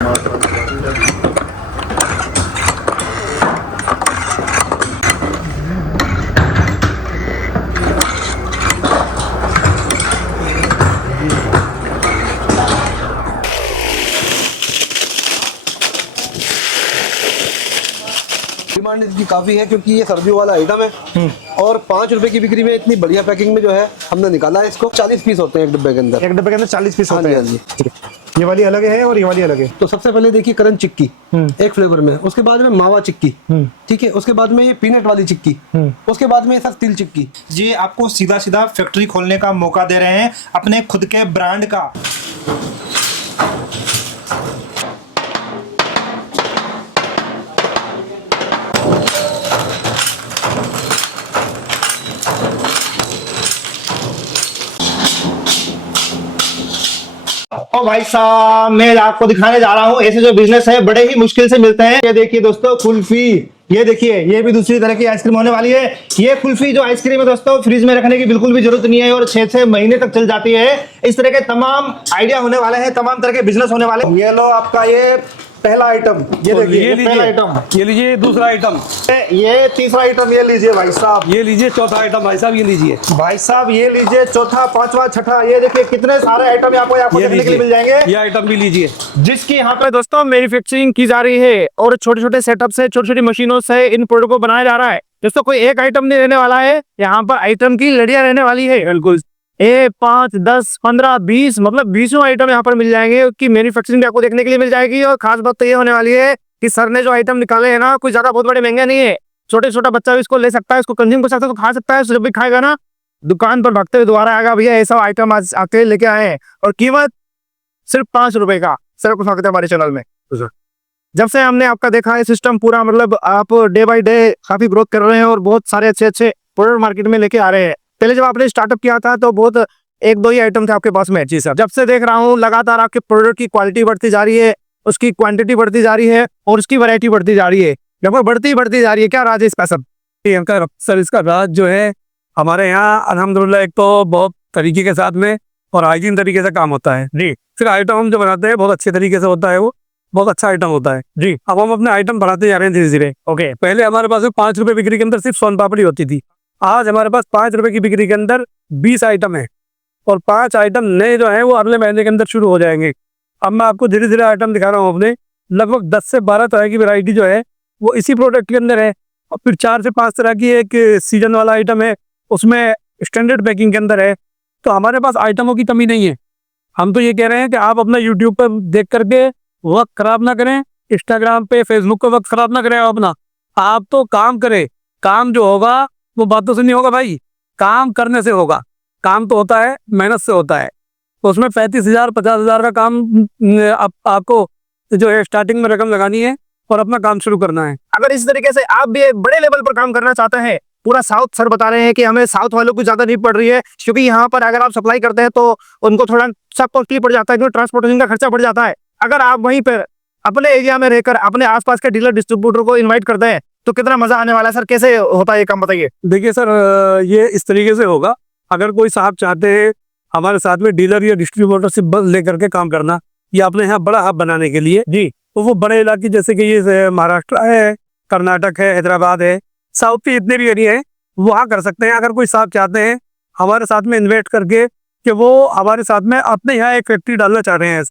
Demand इसकी काफ़ी है क्योंकि ये सर्दियों वाला आइटम है और 5 रुपए की बिक्री में इतनी बढ़िया पैकिंग में जो है हमने निकाला है इसको। 40 पीस होते हैं एक डिब्बे के अंदर। एक डिब्बे के अंदर 40 पीस होते हाँ हैं। जी। ये वाली अलग है और ये वाली अलग है। तो सबसे पहले देखिए करंट चिक्की एक फ्लेवर में, उसके बाद में मावा चिक्की, ठीक है, उसके बाद में ये पीनट वाली चिक्की, उसके बाद में सर तिल चिक्की। जी आपको सीधा सीधा फैक्ट्री खोलने का मौका दे रहे हैं अपने खुद के ब्रांड का। और भाई साहब मैं आपको दिखाने जा रहा हूँ ऐसे जो बिजनेस है बड़े ही मुश्किल से मिलते हैं। ये देखिए दोस्तों कुल्फी, ये देखिए ये भी दूसरी तरह की आइसक्रीम होने वाली है। ये कुल्फी जो आइसक्रीम है दोस्तों फ्रिज में रखने की बिल्कुल भी जरूरत नहीं है और 6-6 महीने तक चल जाती है। इस तरह के तमाम आइडिया होने वाले हैं, तमाम तरह के बिजनेस होने वाले हैं। ये लो आपका ये पहला आइटम, ये देखिए ये पहला आइटम, ये लीजिए दूसरा आइटम, ये तीसरा आइटम, ये लीजिए भाई साहब, ये लीजिए चौथा आइटम भाई साहब, ये लीजिए भाई साहब, ये लीजिए चौथा, पांचवा, छठा। ये देखिए कितने सारे आइटम आपको देखने के लिए मिल जाएंगे। ये आइटम भी लीजिए जिसकी यहाँ पे दोस्तों मैन्युफैक्चरिंग की जा रही है और छोटे छोटे सेटअप से, छोटी छोटी मशीनों से इन प्रोडक्ट को बनाया जा रहा है। दोस्तों कोई एक आइटम नहीं रहने वाला है, यहाँ पर आइटम की लड़ियां रहने वाली है। बिल्कुल 5, 10, 15, 20 मतलब 20 आइटम यहाँ पर मिल जाएंगे कि मैन्युफैक्चरिंग आपको देखने के लिए मिल जाएगी। और खास बात तो ये होने वाली है कि सर ने जो आइटम निकाले हैं ना, कुछ ज्यादा बहुत बड़े महंगे नहीं है। छोटा बच्चा भी इसको ले सकता है, इसको कंज्यूम कर सकता है, तो खा सकता है। जब भी खाएगा ना दुकान पर भागते हुए दोबारा आएगा, भैया ऐसा आइटम आज आके लेके आए हैं। और कीमत सिर्फ 5 रुपए का। सर को स्वागत है हमारे चैनल में। जब से हमने आपका देखा है सिस्टम पूरा, मतलब आप डे बाय डे काफी ग्रोथ कर रहे हैं और बहुत सारे अच्छे प्रोडक्ट मार्केट में लेके आ रहे हैं। पहले जब आपने स्टार्टअप किया था तो बहुत 1-2 ही आइटम थे आपके पास में। जी सर, जब से देख रहा हूँ लगातार आपके प्रोडक्ट की क्वालिटी बढ़ती जा रही है, उसकी क्वांटिटी बढ़ती जा रही है और उसकी वैरायटी बढ़ती जा रही है, लगभग बढ़ती जा रही है। क्या राज है इसका सर? इसका राज जो है हमारे यहाँ अल्हम्दुलिल्लाह एक तो बहुत तरीके के साथ में और हाइजीन तरीके से काम होता है जी। फिर आइटम हम जो बनाते हैं बहुत अच्छे तरीके से होता है, वो बहुत अच्छा आइटम होता है जी। अब हम अपने आइटम बढ़ाते जा रहे हैं धीरे धीरे। ओके, पहले हमारे पास 5 रुपए बिक्री के अंदर सिर्फ सोन पापड़ी होती थी। आज हमारे पास 5 रुपए की बिक्री के अंदर 20 आइटम है और 5 आइटम नए जो हैं वो अगले महीने के अंदर शुरू हो जाएंगे। अब मैं आपको धीरे धीरे आइटम दिखा रहा हूँ अपने। लगभग 10 से 12 तरह की वैरायटी जो है वो इसी प्रोडक्ट के अंदर है। और फिर 4 से 5 तरह की एक सीजन वाला आइटम है, उसमें स्टैंडर्ड पैकिंग के अंदर है। तो हमारे पास आइटमों की कमी नहीं है। हम तो ये कह रहे हैं कि आप अपना यूट्यूब पर देख करके वक्त खराब ना करें, इंस्टाग्राम पे फेसबुक पे वक्त खराब ना करें अपना। आप तो काम करें। काम जो होगा वो बातों से नहीं होगा भाई, काम करने से होगा। काम तो होता है मेहनत से होता है। तो उसमें 35,000 50,000 का काम आपको जो है स्टार्टिंग में रकम लगानी है और अपना काम शुरू करना है। अगर इस तरीके से आप भी बड़े लेवल पर काम करना चाहते हैं, पूरा साउथ सर बता रहे हैं कि हमें साउथ वालों को ज्यादा नीड पड़ रही है, क्योंकि यहाँ पर अगर आप सप्लाई करते हैं तो उनको थोड़ा सा कॉस्टली पड़ जाता है, क्योंकि ट्रांसपोर्टेशन का खर्चा पड़ जाता है। अगर आप वहीं पर अपने एरिया में रहकर अपने आसपास के डीलर डिस्ट्रीब्यूटर को इन्वाइट करते हैं तो कितना मजा आने वाला है। सर कैसे होता है ये काम, बताइए। देखिए सर, ये इस तरीके से होगा। अगर कोई साहब चाहते हैं हमारे साथ में डीलर या डिस्ट्रीब्यूटरशिप बस लेकर के काम करना या अपने यहाँ बड़ा हब बनाने के लिए जी, तो वो बड़े इलाके जैसे कि ये महाराष्ट्र है, कर्नाटक है, हैदराबाद है, साउथ के जितने भी एरिया हैं वहाँ कर सकते हैं। अगर कोई साहब चाहते हैं हमारे साथ में इन्वेस्ट करके कि वो हमारे साथ में अपने यहाँ एक फैक्ट्री डालना चाह रहे हैं,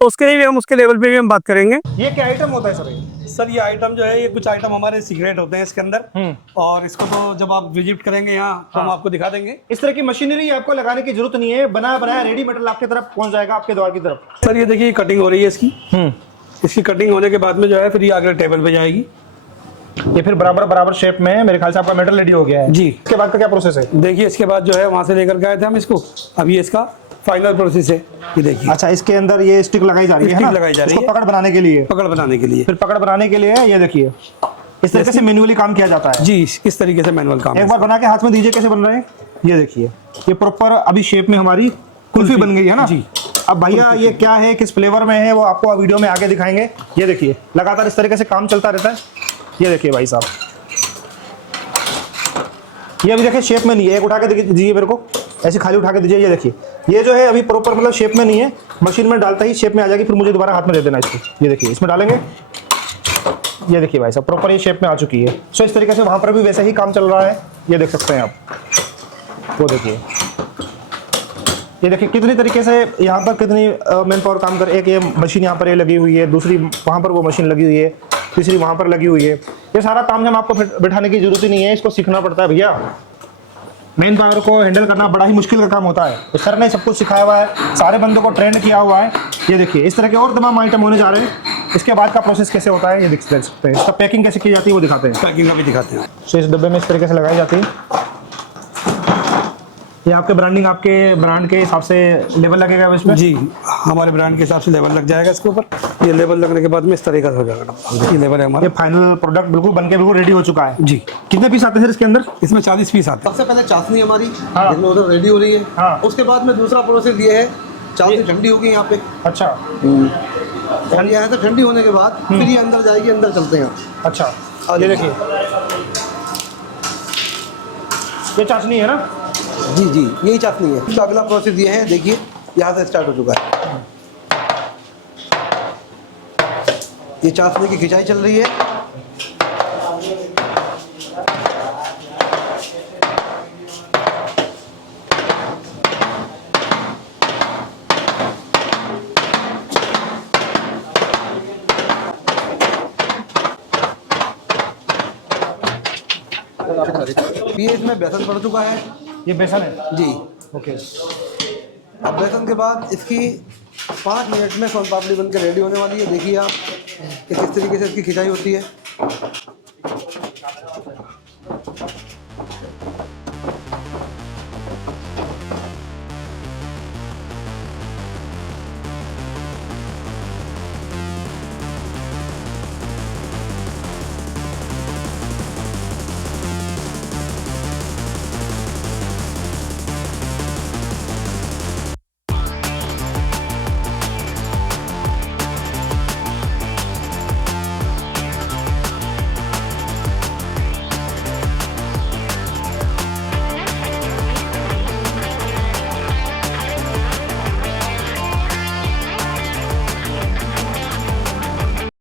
तो उसके लिए भी हम उसके लेवल पे भी हम बात करेंगे। ये क्या आइटम होता है सर? सर ये आइटम जो है, ये कुछ आइटम हमारे सीक्रेट होते हैं इसके अंदर, और इसको तो जब आप विजिट करेंगे यहाँ तो हम आपको दिखा देंगे। इस तरह की मशीनरी आपको लगाने की जरूरत नहीं है, बना बनाया रेडी मटेरियल आपके तरफ पहुंच जाएगा, आपके द्वार की तरफ। सर ये देखिए कटिंग हो रही है इसकी कटिंग होने के बाद में जो है फिर ये आगे टेबल पे जाएगी। ये फिर बराबर शेप में मेरे ख्याल से आपका मेटल रेडी हो गया है जी। इसके बाद का क्या प्रोसेस है? देखिए इसके बाद जो है वहां से लेकर के आए थे हम इसको, अभी इसका फाइनल प्रोसेस है ये देखिए। अच्छा, इसके अंदर ये स्टिक लगाई जा रही है, स्टिक लगाई जा रही है पकड़ बनाने के लिए। पकड़ बनाने के लिए, फिर पकड़ बनाने के लिए ये देखिए इस तरीके से मैन्युअली काम किया जाता है जी। इस तरीके से मैनुअल काम। एक बार बना के हाथ में दीजिए कैसे बन रहे हैं। ये देखिए ये प्रॉपर अभी शेप में हमारी कुल्फी बन गई है ना जी। अब भैया ये क्या है, किस फ्लेवर में है, वो आपको वीडियो में आगे दिखाएंगे। ये देखिए लगातार इस तरीके से काम चलता रहता है। ये देखिए भाई साहब, ये अभी देखिए शेप में नहीं है, एक उठा के दीजिए मेरे को। ऐसे खाली उठा के दीजिए। ये देखिए, ये जो है अभी प्रॉपर मतलब शेप में नहीं है, मशीन में डालता ही शेप में आ जाएगी, फिर मुझे दोबारा हाथ में दे देना इसको। ये देखिए, इसमें डालेंगे, ये देखिए भाई साहब प्रॉपर ये शेप में आ चुकी है। सो इस तरीके से वहाँ पर भी वैसे ही काम चल रहा है, ये देख सकते हैं आप। वो देखिए, ये देखिए कितनी तरीके से यहाँ पर कितनी मैन पावर काम कर। एक ये मशीन यहाँ पर ये लगी हुई है, दूसरी वहाँ पर वो मशीन लगी हुई है, तीसरी वहाँ पर लगी हुई है। ये सारा काम जब आपको बैठाने की जरूरत ही नहीं है, इसको सीखना पड़ता है भैया। मेन पावर को हैंडल करना बड़ा ही मुश्किल का काम होता है, तो सर ने सब कुछ सिखाया हुआ है, सारे बंदों को ट्रेंड किया हुआ है। ये देखिए, इस तरह के और तमाम आइटम होने जा रहे हैं। इसके बाद का प्रोसेस कैसे होता है ये देख सकते हैं। इसका पैकिंग कैसे की जाती है वो दिखाते हैं। पैकिंग का भी दिखाते हैं। तो इस डब्बे में इस तरीके से लगाई जाती है। ये आपके ब्रांडिंग, आपके ब्रांड के हिसाब से लेवल लगेगा इसमें? जी, हमारे ब्रांड के हिसाब से लेवल लग जाएगा इसके ऊपर। ये लेवल लगने के बाद में इस तरीके से हो जाएगा। ये लेवल है हमारा। ये फाइनल प्रोडक्ट बिल्कुल बनके बिल्कुल रेडी हो चुका है जी। कितने पीस आते हैं सर इसके अंदर? इसमें 40 पीस आते हैं। सबसे पहले चाशनी हमारी हाँ। रेडी हो रही है। हाँ। उसके बाद में दूसरा प्रोसेस ये है, चाशनी ठंडी होगी यहाँ पे, अच्छा और यहाँ से ठंडी होने के बाद फिर ये अंदर जाएगी। अंदर चलते हैं। अच्छा, ये देखिए, ये चाशनी है ना? जी जी, यही चाशनी है। तो अगला प्रोसेस ये है, देखिए यहाँ से स्टार्ट हो चुका है। ये चाशनी की खिंचाई चल रही है। ये इसमें बेसन पड़ चुका है। ये बेसन है जी। ओके। अब बेसन के बाद इसकी 5 मिनट में सोन पापड़ी बनकर रेडी होने वाली है। देखिए आप कि किस तरीके से इसकी खिंचाई होती है।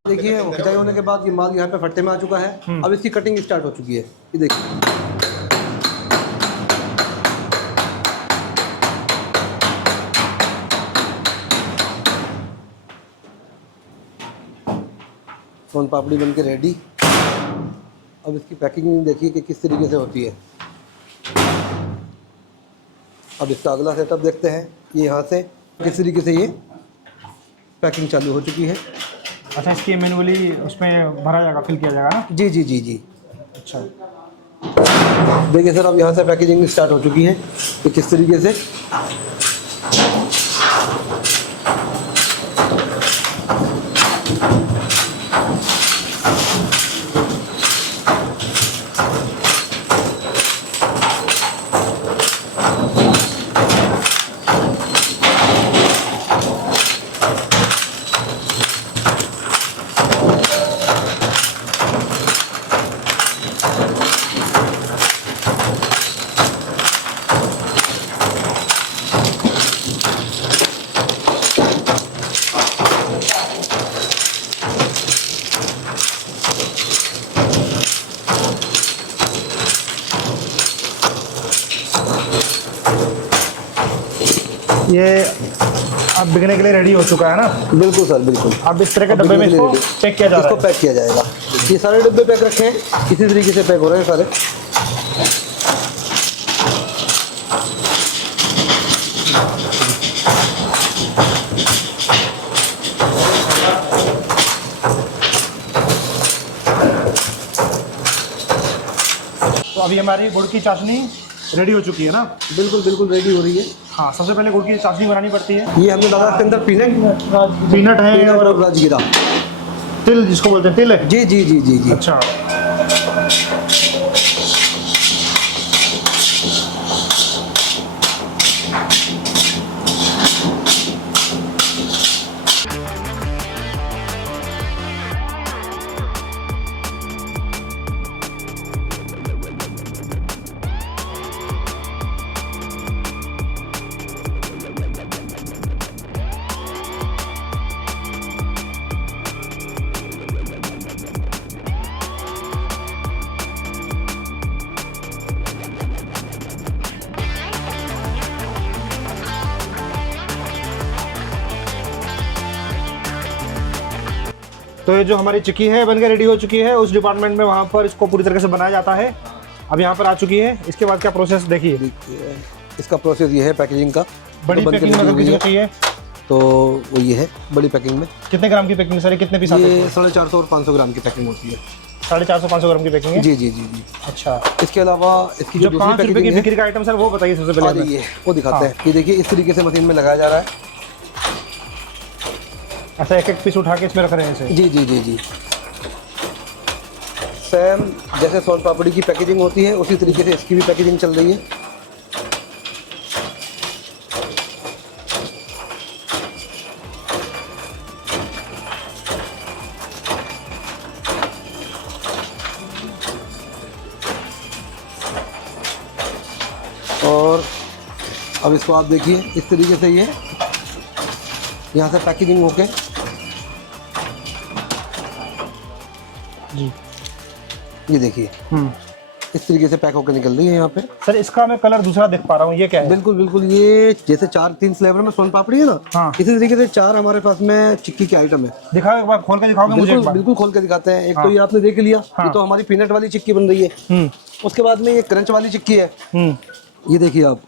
देखिए खिंचाई होने के बाद ये माल यहाँ पे फट्टे में आ चुका है। अब इसकी कटिंग स्टार्ट हो चुकी है। ये देखिए, सोन पापड़ी बन के रेडी। अब इसकी पैकिंग देखिए कि किस तरीके से होती है। अब इसका अगला सेटअप देखते हैं। ये यहाँ से किस तरीके से ये पैकिंग चालू हो चुकी है। अच्छा, इसकी मैनुअली उसमें भरा जाएगा, फिल किया जाएगा ना? जी जी जी जी। अच्छा, देखिए सर, अब यहाँ से पैकेजिंग स्टार्ट हो चुकी है कि किस तरीके से ये अब बिकने के लिए रेडी हो चुका है ना? बिल्कुल सर, बिल्कुल। अब इस तरह के डब्बे में इसको पैक किया जा रहा इसको है। पैक किया जाएगा। ये सारे डब्बे पैक रखे हैं, इसी तरीके से पैक हो रहे हैं सारे। तो अभी हमारी गुड़ की चाशनी रेडी हो चुकी है ना? बिल्कुल बिल्कुल रेडी हो रही है। हाँ, सबसे पहले गुड़ की चाशनी बनानी पड़ती है। ये हमने डाला इसके अंदर पीनट है और और राजगिरा, तिल जिसको बोलते हैं, तिल है। जी जी जी जी जी। अच्छा, तो ये जो हमारी चिक्की है बनकर रेडी हो चुकी है, उस डिपार्टमेंट में वहाँ पर इसको पूरी तरीके से बनाया जाता है। अब यहाँ पर आ चुकी है, इसके बाद क्या प्रोसेस देखिए। देखिए इसका प्रोसेस ये है पैकेजिंग का। बड़ी तो पैकिंग में अगर किसी को चाहिए तो वो ये है बड़ी पैकिंग में। कितने ग्राम की पैकिंग सर, कितने पीस आते हैं? ये 450 और 500 ग्राम की पैकिंग होती है। 450-500 ग्राम की पैकिंग है। जी जी जी जी। अच्छा, इसके अलावा इसकी जो जो 5 रुपए की पैकेजिंग है बिक्री का आइटम सर वो बताइए सबसे पहले हमें। ये वो दिखाते हैं। ये देखिए इस तरीके से मशीन में लगाया जा रहा है। अच्छा, एक एक पीस उठा के इसमें रख रहे हैं इसे। जी जी जी जी। सेम जैसे सोन पापड़ी की पैकेजिंग होती है उसी तरीके से इसकी भी पैकेजिंग चल रही है। और अब इसको आप देखिए इस तरीके से ये यहाँ से पैकेजिंग होके जी, ये देखिए इस तरीके से पैक होकर निकल रही है यहाँ पे। सर इसका मैं कलर दूसरा देख पा रहा हूँ, ये क्या है? बिल्कुल बिल्कुल, ये जैसे 3 फ्लेवर में सोन पापड़ी है ना, हाँ। इसी तरीके से 4 हमारे पास में चिक्की के आइटम है। दिखाओ एक बार, खोल के दिखाओगे मुझे एक बिल्कुल बार? बिल्कुल खोल के दिखाते हैं। एक हाँ। तो ये आपने देख लिया, हाँ। ये तो हमारी पीनट वाली चिक्की बन रही है। उसके बाद में ये क्रंच वाली चिक्की है। ये देखिए आप,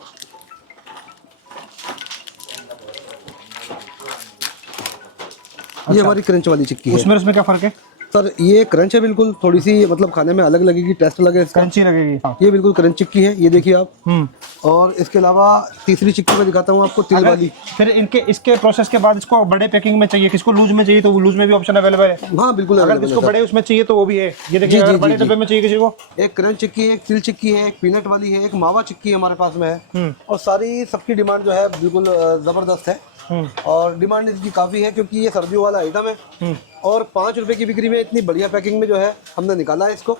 ये हमारी क्रंच वाली चिक्की है। उसमें क्या फर्क है सर? ये क्रंच है बिल्कुल, थोड़ी सी मतलब खाने में अलग लगेगी, टेस्ट लगेगा इसका। क्रंची लगेगी। हाँ। ये बिल्कुल क्रंच चिक्की है, ये देखिए आप। और इसके अलावा तीसरी चिक्की में दिखाता हूँ आपको, तिल वाली। फिर इसके प्रोसेस के बाद इसको बड़े पैकिंग में चाहिए, किसको लूज में चाहिए तो लूज में भी ऑप्शन अवेलेबल है। हाँ बिल्कुल, अगर किसको बड़े उसमें चाहिए तो वो भी है। ये देखिए, जी, अगर जी, बड़े जी, डब्बे में चाहिए किसी को, एक क्रंच चिक्की है, एक तिल चिक्की है, एक पीनट वाली है, एक मावा चिक्की हमारे पास में है। और सारी सबकी डिमांड जो है बिल्कुल ज़बरदस्त है। और डिमांड इसकी काफ़ी है क्योंकि ये सर्दियों वाला आइटम है। और 5 रुपए की बिक्री में इतनी बढ़िया पैकिंग में जो है हमने निकाला है इसको।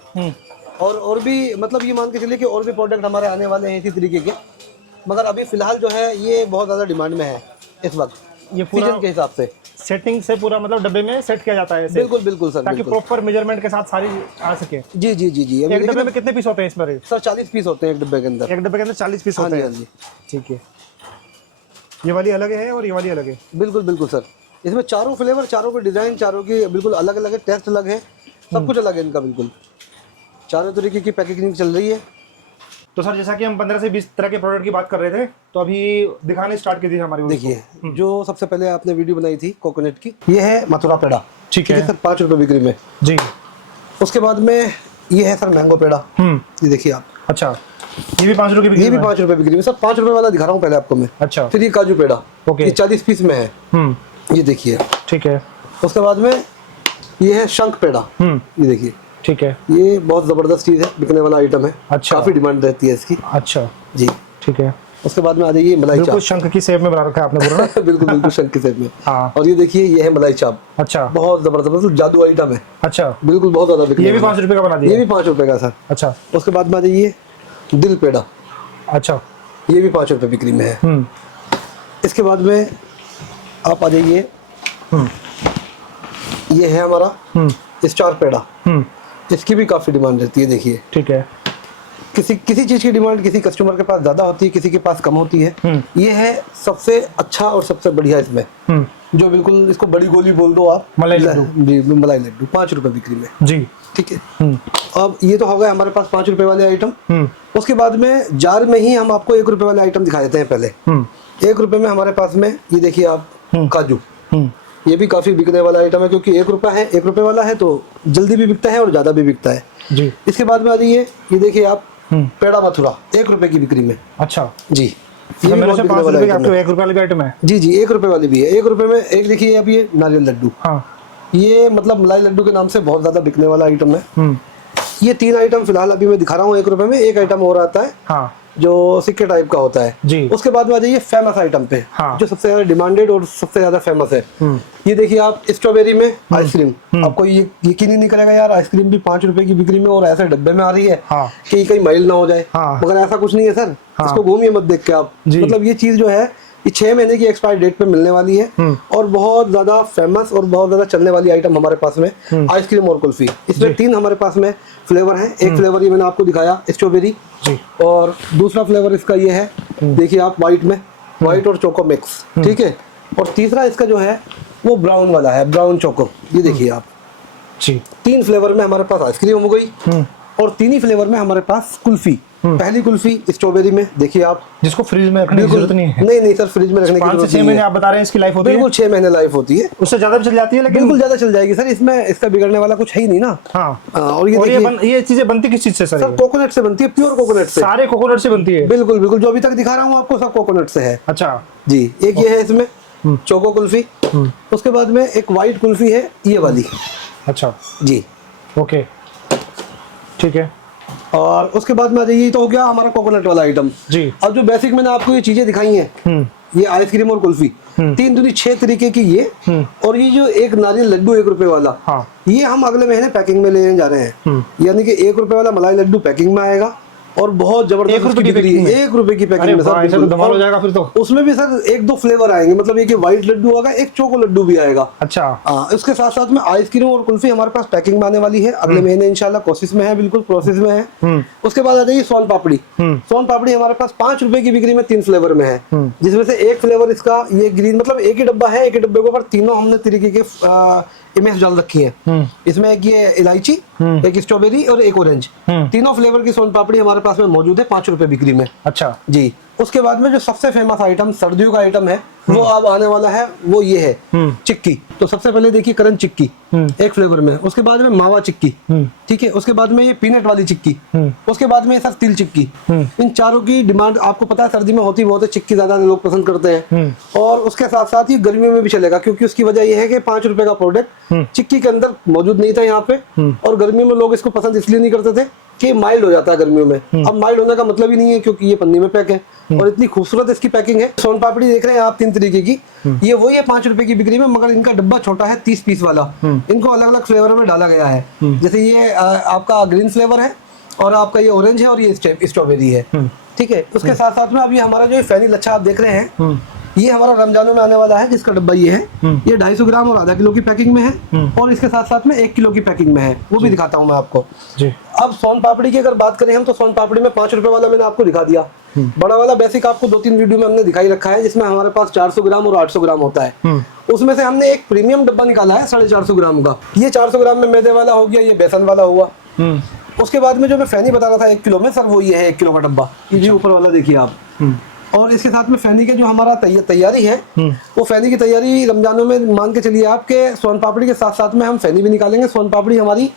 और भी मतलब ये मान के चलिए कि और भी प्रोडक्ट हमारे आने वाले हैं इसी तरीके के, मगर अभी फिलहाल जो है ये बहुत ज़्यादा डिमांड में है इस वक्त, ये पूरा सीजन के हिसाब से। सेटिंग से पूरा मतलब डब्बे में सेट किया जाता है ऐसे, बिल्कुल बिल्कुल सर, ताकि प्रॉपर मेजरमेंट के साथ सारी आ सके। जी जी जी जी। अभी एक डब्बे देखिए में कितने पीस होते हैं इसमें? सर 40 पीस होते हैं एक डब्बे के अंदर। एक डब्बे के अंदर 40 पीस हाँ होते जी, हैं। हाँ जी। ठीक है, ये वाली अलग है और ये वाली अलग है। बिल्कुल बिल्कुल सर, इसमें चारों फ्लेवर, चारों के डिज़ाइन, चारों की बिल्कुल अलग अलग है, टेस्ट अलग है, सब कुछ अलग है इनका बिल्कुल। चारों तरीके की पैकेजिंग चल रही है। तो सर जैसा कि हम 15 से 20 तरह के प्रोडक्ट की बात कर रहे थे, तो अभी दिखाने स्टार्ट की थी हमारी। देखिए जो सबसे पहले आपने वीडियो बनाई थी कोकोनट की, ये है मथुरा पेड़ा। ठीक है सर, 5 रुपए बिक्री में। जी। उसके बाद में ये है सर मैंगो पेड़ा। ये देखिए आप। अच्छा, ये भी 5 रुपए की ये भी 5 रुपए बिक्री में। सर 5 रुपए वाला दिखा रहा हूँ पहले आपको मैं। अच्छा। फिर ये काजू पेड़ा, ओके। ये 40 पीस में है। ये देखिए। ठीक है। उसके बाद में ये है शंख पेड़ा। ये देखिए। ठीक है। ये बहुत ज़बरदस्त चीज़ है, बिकने वाला आइटम है। अच्छा। काफ़ी डिमांड रहती है इसकी। अच्छा जी। ठीक है। उसके बाद में आ जाइए मलाई बिल्कुल चाप। शंख की शेप में बना रखा है आपने पूरा। बिल्कुल बिल्कुल शंख की शेप में। हाँ। और ये देखिए, ये है मलाई चाप। अच्छा। बहुत ज़बरदस्त, मतलब जादू आइटम है। अच्छा। बिल्कुल बहुत ज़्यादा बिकने ये भी वाला। 5 रुपए का बना दिया? ये भी 5 रुपए का सर। अच्छा। उसके बाद में आ जाइए दिल पेड़ा। अच्छा। ये भी 5 रुपए बिक्री में है। इसके बाद में आप आ जाइए, ये है हमारा स्टार पेड़ा। इसकी भी काफ़ी डिमांड रहती है। देखिए। ठीक है। किसी चीज़ की डिमांड किसी कस्टमर के पास ज़्यादा होती है, किसी के पास कम होती है। ये है सबसे अच्छा और सबसे बढ़िया इसमें, जो बिल्कुल इसको बड़ी गोली बोल दो आप, मलाई लड्डू। जी, मलाई लड्डू 5 रुपए बिक्री में। जी। ठीक है। अब ये तो हो गए हमारे पास 5 रुपए वाले आइटम। उसके बाद में जार में ही हम आपको 1 रुपए वाले आइटम दिखा देते हैं पहले। 1 रुपए में हमारे पास में ये देखिए आप, काजू। ये भी काफ़ी बिकने वाला आइटम है क्योंकि 1 रुपया है, 1 रुपए वाला है तो जल्दी भी बिकता है और ज़्यादा भी बिकता है। जी। इसके बाद में आ जाइए, ये देखिए आप, पेड़ा मथुरा 1 रुपए की बिक्री में। अच्छा जी। ये मेरे से 5 रुपए की आपके 1 रुपए वाली भी आइटम है? जी जी, 1 रुपए वाली भी है। 1 रुपए में एक देखिए आप, ये नारियल लड्डू। हाँ। ये मतलब मलाई लड्डू के नाम से बहुत ज़्यादा बिकने वाला आइटम है। ये 3 आइटम फिलहाल अभी मैं दिखा रहा हूँ 1 रुपए में। एक आइटम और आता है हाँ। जो सिक्के टाइप का होता है। जी। उसके बाद में आ जाइए फेमस आइटम पे। हाँ। जो सबसे ज्यादा डिमांडेड और सबसे ज्यादा फेमस है। ये देखिए आप, स्ट्रॉबेरी में आइसक्रीम। आपको ये यकीन ही नहीं करेगा यार, आइसक्रीम भी 5 रुपए की बिक्री में और ऐसे डब्बे में आ रही है। हाँ। कि कहीं माइल ना हो जाए। हाँ। मगर ऐसा कुछ नहीं है सर। इसको घूमिए मत देख के आप। मतलब ये चीज जो है ये 6 महीने की एक्सपायर डेट पे मिलने वाली है। और बहुत ज्यादा फेमस और बहुत ज्यादा चलने वाली आइटम हमारे पास में आइसक्रीम और कुल्फी। इसमें 3 हमारे पास में फ्लेवर हैं। एक फ्लेवर ये मैंने आपको दिखाया, स्ट्रॉबेरी। और दूसरा फ्लेवर इसका ये है, देखिए आप, व्हाइट में, व्हाइट और चोको मिक्स। ठीक है। और तीसरा इसका जो है वो ब्राउन वाला है, ब्राउन चोको। ये देखिए आप, जी 3 फ्लेवर में हमारे पास आइसक्रीम हो गई और 3 ही फ्लेवर में हमारे पास कुल्फी। पहली कुल्फी स्ट्रॉबेरी में देखिए आप, जिसको फ्रिज में रखने की बिल्कुल जरूरत नहीं है। नहीं सर, फ्रिज में रखने की 5 जरूरत से 6 नहीं महीने है। आप बता रहे हैं इसकी लाइफ होती है। बिल्कुल 6 महीने लाइफ होती है, उससे ज्यादा भी चल जाती है, लेकिन बिल्कुल ज्यादा चल जाएगी सर। इसमें इसका बिगड़ने वाला कुछ है ही नहीं ना। हाँ। और ये देखिए ये चीजें बनती किस चीज से सर? सर कोकोनट से बनती है, प्योर कोकोनट से। सारे कोकोनट से बनती है? बिल्कुल बिल्कुल, जो अभी तक दिखा रहा हूँ आपको सब कोकोनट से है। अच्छा जी, एक ये है इसमें चोको कुल्फी, उसके बाद में एक वाइट कुल्फी है ये वाली। अच्छा जी ओके ठीक है। और उसके बाद में आ जाइए, तो हो गया हमारा कोकोनट वाला आइटम। जी अब जो बेसिक मैंने आपको ये चीजें दिखाई हैं, ये आइसक्रीम और कुल्फी 3 दूनी 6 तरीके की ये, और ये जो एक नारियल लड्डू 1 रुपए वाला, हाँ। ये हम अगले महीने पैकिंग में लेने जा रहे हैं। यानी कि 1 रुपए वाला मलाई लड्डू पैकिंग में आएगा और बहुत जबरदस्त 1 रुपए की बिक्री पैकिंग में? 1 रुपए की पैकिंग में सर, ऐसा तो बिल्कुल। धमाल हो और जाएगा फिर तो। उसमें भी सर 1-2 फ्लेवर आएंगे, मतलब एक व्हाइट लड्डू होगा, एक चोको लड्डू भी आएगा। अच्छा इसके साथ साथ में आइसक्रीम और कुल्फी हमारे पास पैकिंग में आने वाली है अगले महीने इंशाल्लाह, कोशिश में है, बिल्कुल प्रोसेस में है। उसके बाद आ जाइए सोन पापड़ी। सोन पापड़ी हमारे पास 5 रुपए की बिक्री में 3 फ्लेवर में है, जिसमें से एक फ्लेवर इसका ये ग्रीन, मतलब एक ही डब्बा है, एक ही डब्बे के ऊपर तीनों हमने तरीके के इमेज डाल रखी है। इसमें एक ये इलायची, एक स्ट्रॉबेरी और एक ऑरेंज, तीनों फ्लेवर की सोन पापड़ी हमारे पास में मौजूद है 5 रुपए बिक्री में। अच्छा जी। उसके बाद में जो सबसे फेमस आइटम सर्दियों का आइटम है वो अब आने वाला है, वो ये है चिक्की। तो सबसे पहले देखिए करंट चिक्की 1 फ्लेवर में, उसके बाद में मावा चिक्की, ठीक है, उसके बाद में ये पीनट वाली चिक्की, उसके बाद में सर तिल चिक्की। इन चारों की डिमांड आपको पता है सर्दी में होती बहुत है, चिक्की ज्यादा लोग पसंद करते हैं। और उसके साथ साथ ही गर्मियों में भी चलेगा, क्योंकि उसकी वजह यह है कि 5 रुपए का प्रोडक्ट चिक्की के अंदर मौजूद नहीं था यहाँ पे, और गर्मियों में लोग इसको पसंद इसलिए नहीं करते थे कि माइल्ड हो जाता है गर्मियों में। अब माइल्ड होने का मतलब ही नहीं है, क्योंकि ये पन्नी में पैक है और इतनी खूबसूरत इसकी पैकिंग है। सोन पापड़ी देख रहे हैं आप 3 तरीके की, ये वही है 5 रुपए की बिक्री में, मगर इनका डब्बा छोटा है 30 पीस वाला। इनको अलग अलग फ्लेवर में डाला गया है, जैसे ये आपका ग्रीन फ्लेवर है और आपका ये ऑरेंज है और ये स्ट्रॉबेरी है, ठीक है। उसके साथ साथ में अभी हमारा जो फैनी लच्छा आप देख रहे हैं, ये हमारा रमजानों में आने वाला है, जिसका डब्बा ये है, ये 250 ग्राम और आधा किलो की पैकिंग में है, और इसके साथ साथ में 1 किलो की पैकिंग में है, वो भी दिखाता हूँ मैं आपको जी। अब सोन पापड़ी की अगर बात करें हम, तो सोन पापड़ी में 5 रुपए वाला मैंने आपको दिखा दिया, बड़ा वाला बेसिक आपको 2-3 वीडियो में हमने दिखाई रखा है, जिसमें हमारे पास 400 ग्राम और 800 ग्राम होता है। उसमें से हमने एक प्रीमियम डब्बा निकाला है 450 ग्राम का, ये 400 ग्राम में मैदे वाला हो गया, ये बेसन वाला हुआ। उसके बाद में जो मैं फैनी बता रहा था 1 किलो में सर, वो ये है 1 किलो का डब्बा, ये भी ऊपर वाला देखिए आप। और इसके साथ में फैनी के जो हमारा तैयारी है, वो फैनी की तैयारी रमजानों में मान के चलिए आपके सोन पापड़ी के साथ साथ में हम फैनी भी निकालेंगे। सोन पापड़ी हमारी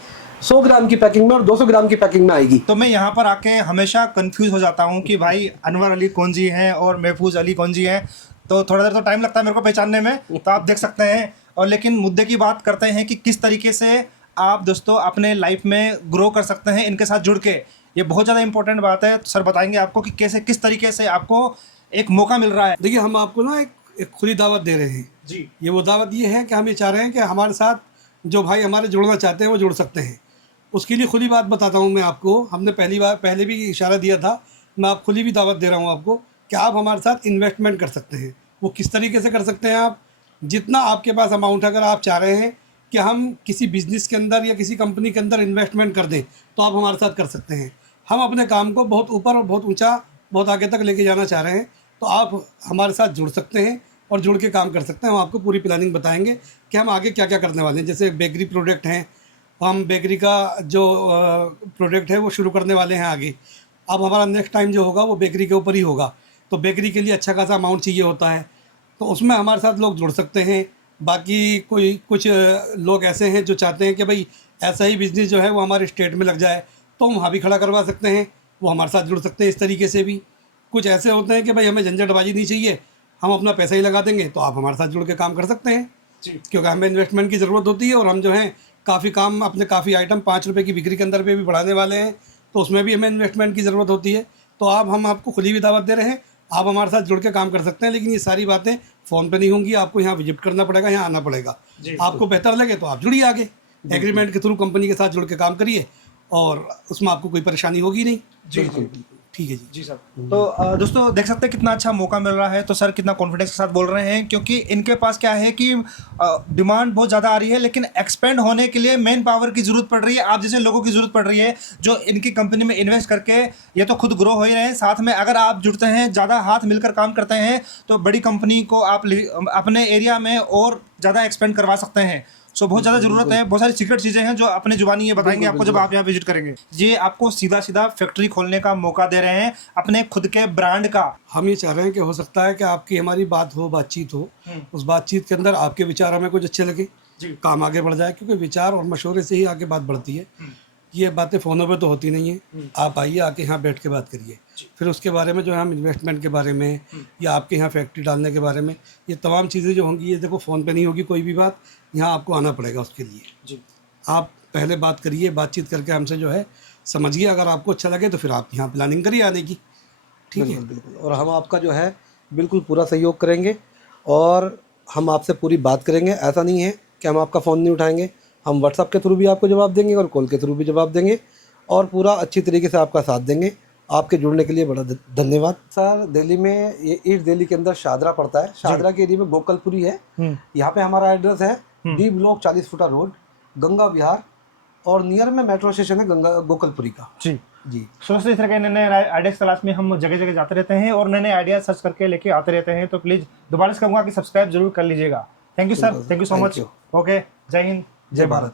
100 ग्राम की पैकिंग में और 200 ग्राम की पैकिंग में आएगी। तो मैं यहाँ पर आके हमेशा कंफ्यूज हो जाता हूँ कि भाई अनवर अली कौन जी हैं और महफूज अली कौन जी हैं, तो थोड़ा देर तो टाइम लगता है मेरे को पहचानने में, तो आप देख सकते हैं। और लेकिन मुद्दे की बात करते हैं कि किस तरीके से आप दोस्तों अपने लाइफ में ग्रो कर सकते हैं इनके साथ जुड़ के, ये बहुत ज़्यादा इंपॉर्टेंट बात है। सर बताएंगे आपको कि कैसे किस तरीके से आपको एक मौका मिल रहा है। देखिए हम आपको ना एक खुली दावत दे रहे हैं जी। ये वो दावत ये है कि हम ये चाह रहे हैं कि हमारे साथ जो भाई हमारे जुड़ना चाहते हैं वो जुड़ सकते हैं। उसके लिए खुली बात बताता हूँ मैं आपको, हमने पहले भी इशारा दिया था, मैं आप खुली भी दावत दे रहा हूँ आपको कि आप हमारे साथ इन्वेस्टमेंट कर सकते हैं। वो किस तरीके से कर सकते हैं आप, जितना आपके पास अमाउंट अगर आप चाह रहे हैं कि हम किसी बिजनेस के अंदर या किसी कंपनी के अंदर इन्वेस्टमेंट कर दें, तो आप हमारे साथ कर सकते हैं। हम अपने काम को बहुत ऊपर और बहुत ऊंचा, बहुत आगे तक लेके जाना चाह रहे हैं, तो आप हमारे साथ जुड़ सकते हैं और जुड़ के काम कर सकते हैं। हम आपको पूरी प्लानिंग बताएंगे कि हम आगे क्या क्या करने वाले हैं। जैसे बेकरी प्रोडक्ट हैं, हम बेकरी का जो प्रोडक्ट है वो शुरू करने वाले हैं आगे। अब हमारा नेक्स्ट टाइम जो होगा वो बेकरी के ऊपर ही होगा, तो बेकरी के लिए अच्छा खासा अमाउंट चाहिए होता है, तो उसमें हमारे साथ लोग जुड़ सकते हैं। बाकी कुछ लोग ऐसे हैं जो चाहते हैं कि भाई ऐसा ही बिज़नेस जो है वो हमारे स्टेट में लग जाए, तो हम वहाँ भी खड़ा करवा सकते हैं, वो हमारे साथ जुड़ सकते हैं इस तरीके से भी। कुछ ऐसे होते हैं कि भाई हमें झंझटबाजी नहीं चाहिए, हम अपना पैसा ही लगा देंगे, तो आप हमारे साथ जुड़ के काम कर सकते हैं क्योंकि हमें इन्वेस्टमेंट की ज़रूरत होती है, और हम जो है काफ़ी काम अपने काफ़ी आइटम 5 रुपए की बिक्री के अंदर पे भी बढ़ाने वाले हैं, तो उसमें भी हमें इन्वेस्टमेंट की ज़रूरत होती है। तो हम आपको खुली भी दावत दे रहे हैं, आप हमारे साथ जुड़ के काम कर सकते हैं। लेकिन ये सारी बातें फ़ोन पे नहीं होंगी, आपको यहाँ विजिट करना पड़ेगा, यहाँ आना पड़ेगा। आपको बेहतर लगे तो आप जुड़िए आगे, एग्रीमेंट के थ्रू कंपनी के साथ जुड़ के काम करिए, और उसमें आपको कोई परेशानी होगी नहीं। बिल्कुल ठीक है जी। जी सर। तो दोस्तों देख सकते हैं कितना अच्छा मौका मिल रहा है। तो सर कितना कॉन्फिडेंस के साथ बोल रहे हैं, क्योंकि इनके पास क्या है कि डिमांड बहुत ज़्यादा आ रही है, लेकिन एक्सपेंड होने के लिए मैन पावर की ज़रूरत पड़ रही है, आप जैसे लोगों की ज़रूरत पड़ रही है जो इनकी कंपनी में इन्वेस्ट करके ये तो खुद ग्रो हो ही रहे हैं, साथ में अगर आप जुड़ते हैं, ज़्यादा हाथ मिलकर काम करते हैं, तो बड़ी कंपनी को आप अपने एरिया में और ज़्यादा एक्सपेंड करवा सकते हैं। सो बहुत ज्यादा जरूरत है, बहुत सारी सीक्रेट चीजें हैं जो अपने जुबानी ये बताएंगे आपको जब आप यहाँ विजिट करेंगे। ये आपको सीधा सीधा फैक्ट्री खोलने का मौका दे रहे हैं अपने खुद के ब्रांड का। हम ये चाह रहे हैं कि हो सकता है कि आपकी हमारी बातचीत हो, उस बातचीत के अंदर आपके विचार हमें कुछ अच्छे लगे, काम आगे बढ़ जाए, क्योंकि विचार और मशवरे से ही आगे बात बढ़ती है। ये बातें फ़ोनों पे तो होती नहीं है। आप आइए, आके यहाँ बैठ के बात करिए, फिर उसके बारे में जो है हम इन्वेस्टमेंट के बारे में या आपके यहाँ फैक्ट्री डालने के बारे में, ये तमाम चीज़ें जो होंगी, ये देखो फ़ोन पे नहीं होगी कोई भी बात, यहाँ आपको आना पड़ेगा उसके लिए। आप पहले बात करिए, बातचीत करके हमसे जो है समझिए, अगर आपको अच्छा लगे तो फिर आप यहाँ प्लानिंग करिए आने की, ठीक है। बिल्कुल, और हम आपका जो है बिल्कुल पूरा सहयोग करेंगे और हम आपसे पूरी बात करेंगे। ऐसा नहीं है कि हम आपका फ़ोन नहीं उठाएंगे, हम व्हाट्सअप के थ्रू भी आपको जवाब देंगे और कॉल के थ्रू भी जवाब देंगे और पूरा अच्छी तरीके से आपका साथ देंगे। आपके जुड़ने के लिए बड़ा धन्यवाद। सर, दिल्ली में ये ईस्ट दिल्ली के अंदर शादरा पड़ता है, शादरा के एरिया में गोकलपुरी है। यहाँ पे हमारा एड्रेस है डी ब्लॉक 40 फुटा रोड, गंगा विहार, और नियर में मेट्रो स्टेशन है गंगा गोकलपुरी का। जी जी। सोचते इस तरह के नए नए आइडियाज तलाश में हम जगह जगह जाते रहते हैं और नए नए आइडियाज सर्च करके लेके आते रहते हैं, तो प्लीज दोबारा से कहूँगा कि सब्सक्राइब जरूर कर लीजिएगा। Thank you sir, thank you so much. Okay, जय हिंद, जय भारत।